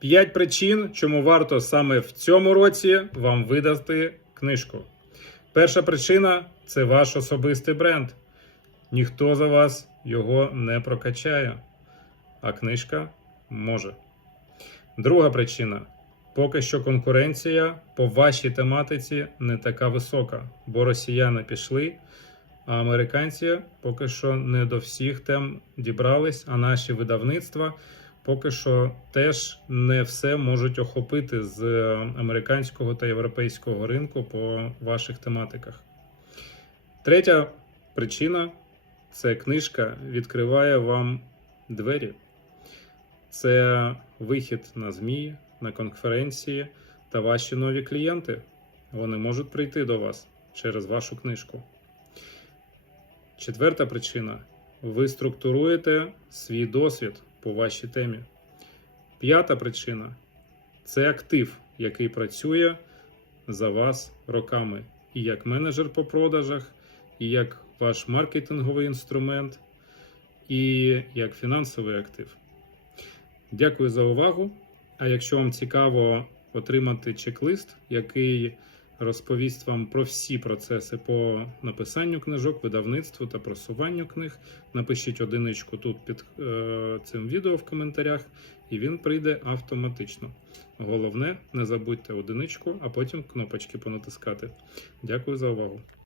П'ять причин, чому варто саме в цьому році вам видати книжку. Перша причина це ваш особистий бренд. Ніхто за вас його не прокачає, а книжка може. Друга причина. Поки що конкуренція по вашій тематиці не така висока, бо росіяни пішли, а американці поки що не до всіх тем дібрались, а наші видавництва поки що теж не все можуть охопити з е, американського та європейського ринку по ваших тематиках. Третя причина це книжка відкриває вам двері. Це вихід на ЗМІ, на конференції та ваші нові клієнти. Вони можуть прийти до вас через вашу книжку. Четверта причина ви структуруєте свій досвід по вашій темі. П'ята причина це актив, який працює за вас роками. І як менеджер по продажах, і як ваш маркетинговий інструмент, і як фінансовий актив. Дякую за увагу. А якщо вам цікаво отримати чек-лист, який розповість вам про всі процеси по написанню книжок, видавництву та просуванню книг, напишіть одиничку тут під е, цим відео в коментарях, і він прийде автоматично. Головне, не забудьте одиничку, а потім кнопочки понатискати. Дякую за увагу.